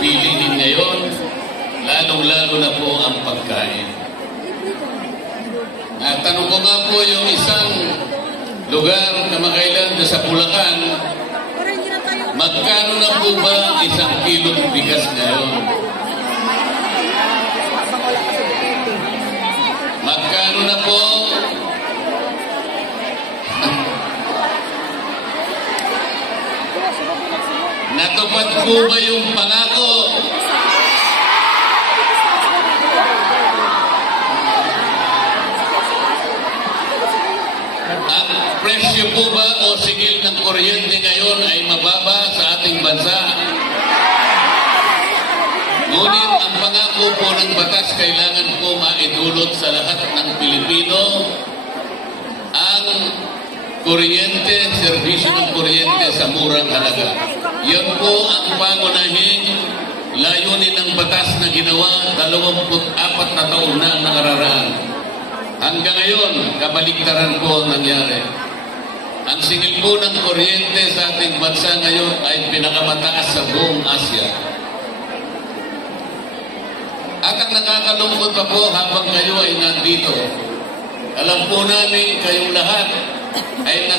bilihin ngayon, lalong-lalo na po ang pagkain. Tanong ko nga po yung isang lugar kamakailan sa Bulacan, magkano na po ba isang kilong bigas ngayon? Magkano na po? Natupad po ba yung pangako? Ang presyo po ba o sigil ng kuryente ngayon ay mababa sa ating bansa? Ngunit ang pangako po ng batas kailangan po maidulot sa lahat ng Pilipino ang kuryente, serbisyo ng kuryente sa murang halaga. Yan po ang pangunahing layunin ng batas na ginawa 24 na taon na ang nakararaan. Hanggang ngayon, kabaligtaran po ang nangyari. Ang singil po ng kuryente sa ating bansa ngayon ay pinakamataas sa buong Asia. At ang nakakalungkot pa po habang kayo ay nandito, alam po namin kayong lahat ay